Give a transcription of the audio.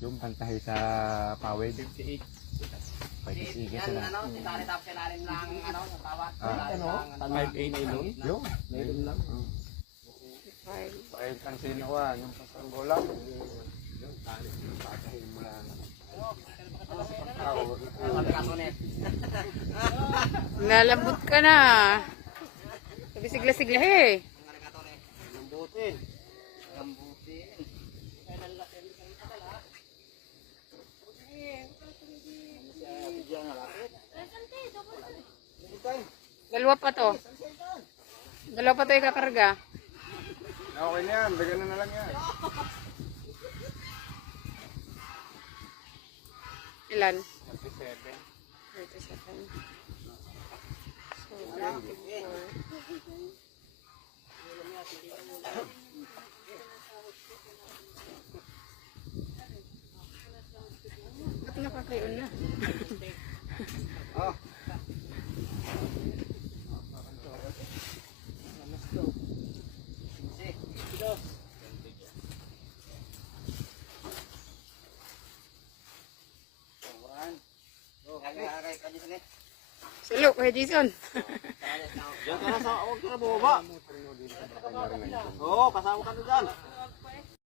Yung pantahay sa Pawid. 58. 58 kasi na. Tali-tap silalim lang, sa tawat. 5-8 na yun? Yung. Nailon lang. Kahit ang sinuwa, yung pasanggolang. Yung tali. Patahin mo lang. Lalambot ka na. Sigla-sigla eh. Lambutin. Lambutin. Dalawa pa to. Dalawa pa to ikakarga. Okay na yan. Bigyan na lang yan. Ilan? 37. 37. So, 24. Ba't nakakayon na? Oh. Sulok kay Jason. Diyan ka na sa, huwag ka na bumaba. Oo, kasama ka na dyan.